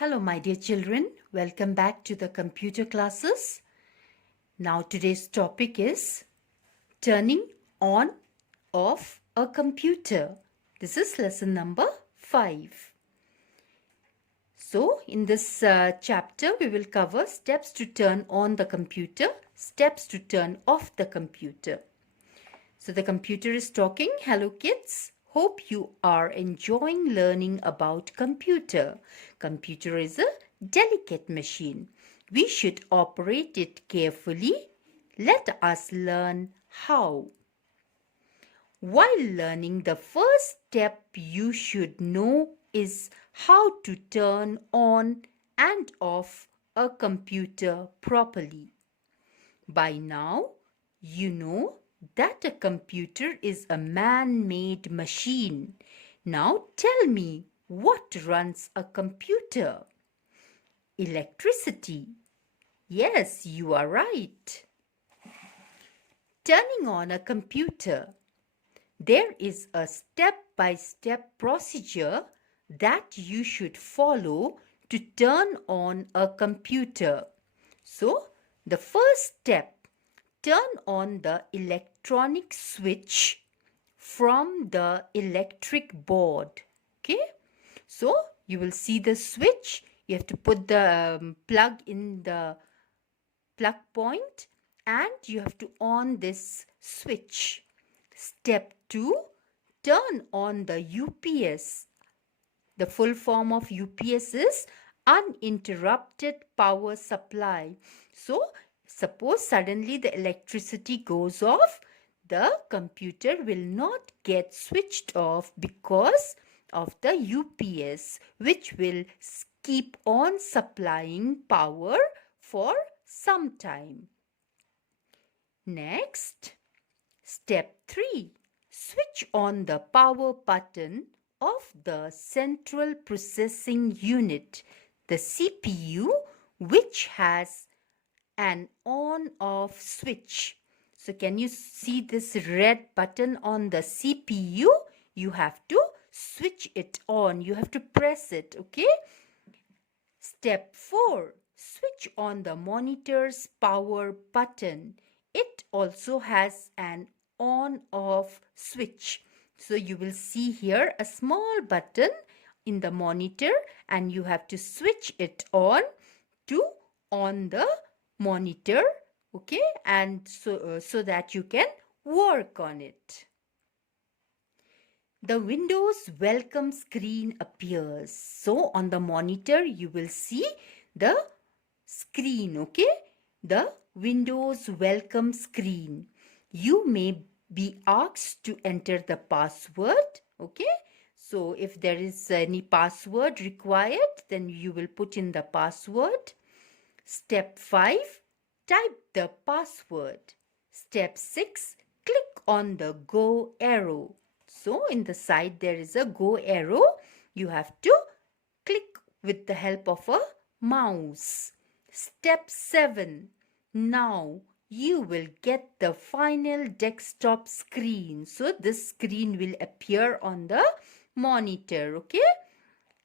Hello, my dear children. Welcome back to the computer classes. Now, today's topic is turning on off a computer. This is lesson number 5. So, in this chapter, we will cover steps to turn on the computer, steps to turn off the computer. So, the computer is talking. Hello, kids. Hope you are enjoying learning about computer. Computer is a delicate machine. We should operate it carefully. Let us learn how. While learning, the first step you should know is how to turn on and off a computer properly. By now, you know that a computer is a man-made machine. Now tell me, what runs a computer? Electricity. Yes, you are right. Turning on a computer. There is a step-by-step procedure that you should follow to turn on a computer. So, the first step, turn on the electronic switch from the electric board. Okay, so you will see the switch. You have to put the plug in the plug point and you have to on this switch. Step 2, turn on the UPS. The full form of UPS is uninterrupted power supply. So, suppose suddenly the electricity goes off, the computer will not get switched off because of the UPS, which will keep on supplying power for some time. Next, step 3. Switch on the power button of the central processing unit, the CPU, which has an on-off switch. So can you see this red button on the CPU? You have to switch it on. You have to press it, okay? Step 4. Switch on the monitor's power button. It also has an on-off switch. So you will see here a small button in the monitor and you have to switch it on to on the monitor, okay, and so that you can work on it. The Windows welcome screen appears. So on the monitor you will see the screen, okay, the Windows welcome screen. You may be asked to enter the password, okay. So if there is any password required, then you will put in the password. Step 5, type the password. Step 6, click on the go arrow. So in the side there is a go arrow. You have to click with the help of a mouse. Step 7, now you will get the final desktop screen. So this screen will appear on the monitor, okay?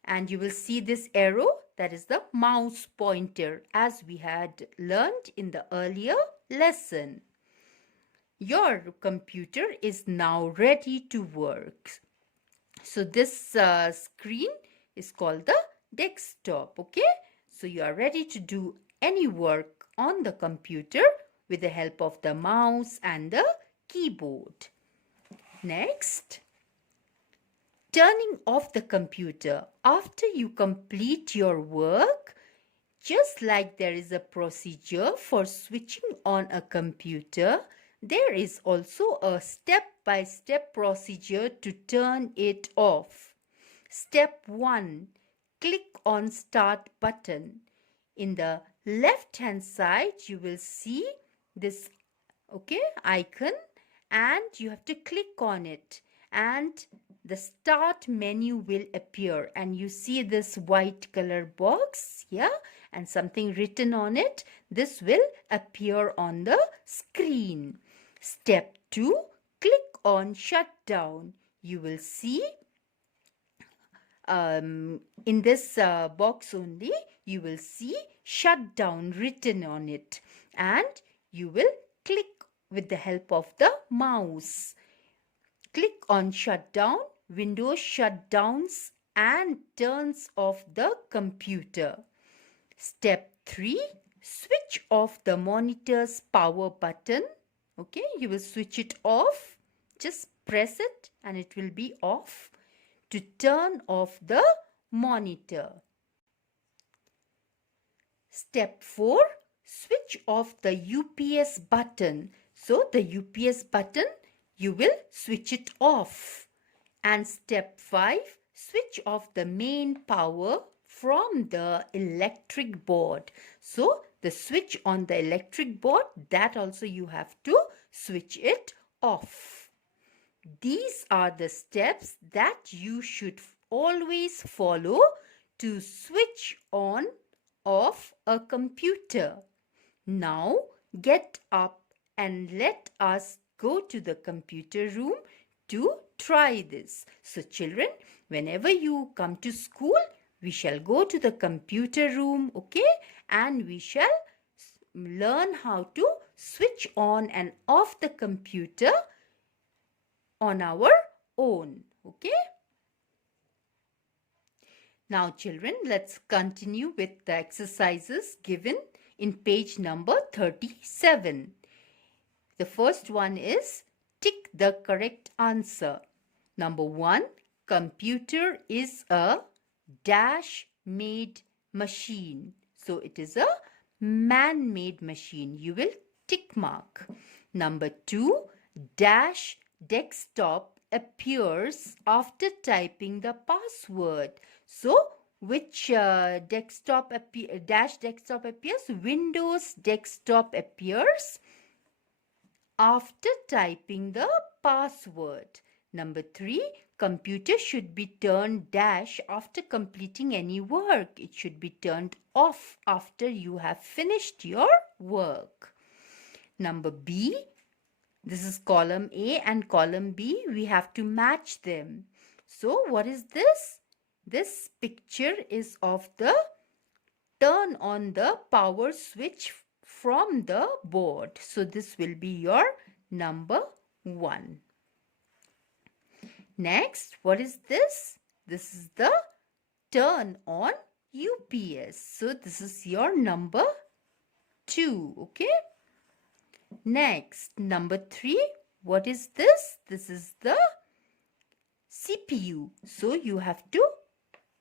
And you will see this arrow, that is the mouse pointer, as we had learned in the earlier lesson. Your computer is now ready to work. So this screen is called the desktop, okay? So you are ready to do any work on the computer with the help of the mouse and the keyboard. Next, turning off the computer. After you complete your work, just like there is a procedure for switching on a computer, there is also a step-by-step procedure to turn it off. Step 1. Click on Start button. In the left-hand side, you will see this icon and you have to click on it and the start menu will appear and you see this white color box here and something written on it. This will appear on the screen. Step 2, click on Shutdown. You will see in this box only, you will see shutdown written on it, and you will click with the help of the mouse. Click on shutdown. Windows shutdowns and turns off the computer. Step 3, switch off the monitor's power button. Okay, you will switch it off. Just press it and it will be off to turn off the monitor. Step 4, switch off the UPS button. So the UPS button, you will switch it off. And step 5, switch off the main power from the electric board. So the switch on the electric board, that also you have to switch it off. These are the steps that you should always follow to switch on off a computer. Now get up and let us go to the computer room to try this. So children, whenever you come to school, we shall go to the computer room, okay? And we shall learn how to switch on and off the computer on our own, okay? Now children, let's continue with the exercises given in page number 37. The first one is tick the correct answer. Number 1, computer is a dash made machine. So it is a man-made machine. You will tick mark. Number 2, dash desktop appears after typing the password. So which dash desktop appears? Windows desktop appears after typing the password. Number 3, computer should be turned dash after completing any work. It should be turned off after you have finished your work. Number B, this is column A and column B. We have to match them. So what is this? This picture is of the turn on the power switch from the board. So this will be your number 1. Next, what is this? This is the turn on UPS. So this is your number 2, okay? Next, number 3, what is this? This is the CPU. So you have to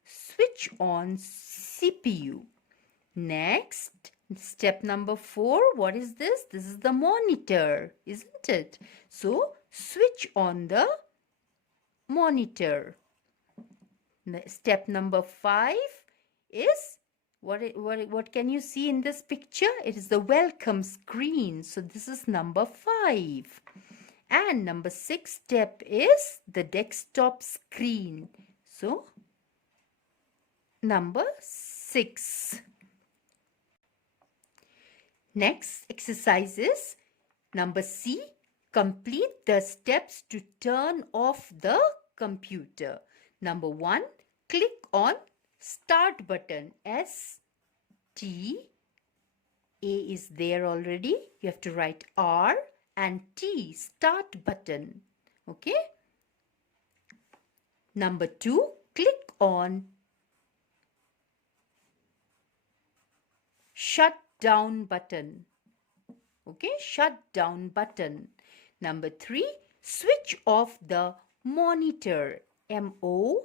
switch on CPU. Next, step number 4, what is this? This is the monitor, isn't it? So switch on the monitor. Step number 5 is what can you see in this picture? It is the welcome screen. So this is number 5. And number 6 step is the desktop screen. So number 6. Next exercise is number C. Complete the steps to turn off the computer. Number 1, click on start button. S T A is there already. You have to write R and T, start button. Okay. Number 2, click on shutdown button. Okay, shutdown button. Number 3, switch off the monitor. M-O-N-I-T-O-R,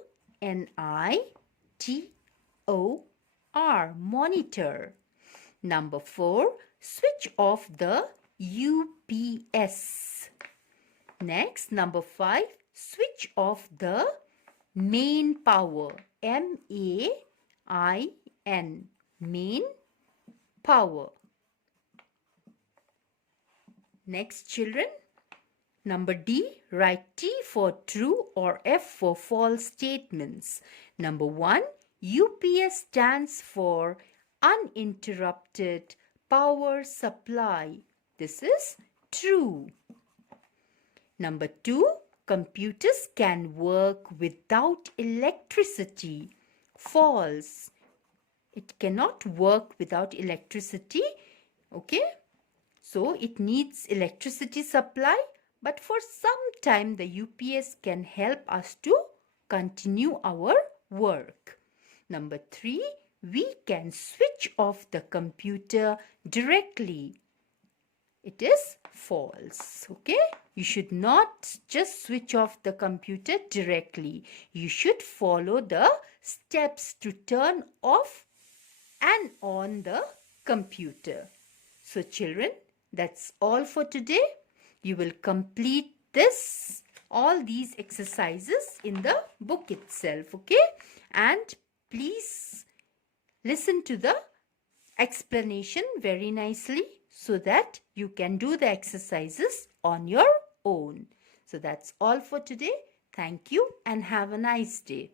monitor. Number 4, switch off the UPS. Next, number 5, switch off the main power. M-A-I-N, main power. Next, children, number D, write T for true or F for false statements. Number 1, UPS stands for uninterrupted power supply. This is true. Number 2, computers can work without electricity. False. It cannot work without electricity. Okay? So it needs electricity supply, but for some time the UPS can help us to continue our work. Number 3, we can switch off the computer directly. It is false. Okay? You should not just switch off the computer directly. You should follow the steps to turn off and on the computer. So children, that's all for today. You will complete all these exercises in the book itself, okay? And please listen to the explanation very nicely so that you can do the exercises on your own. So that's all for today. Thank you and have a nice day.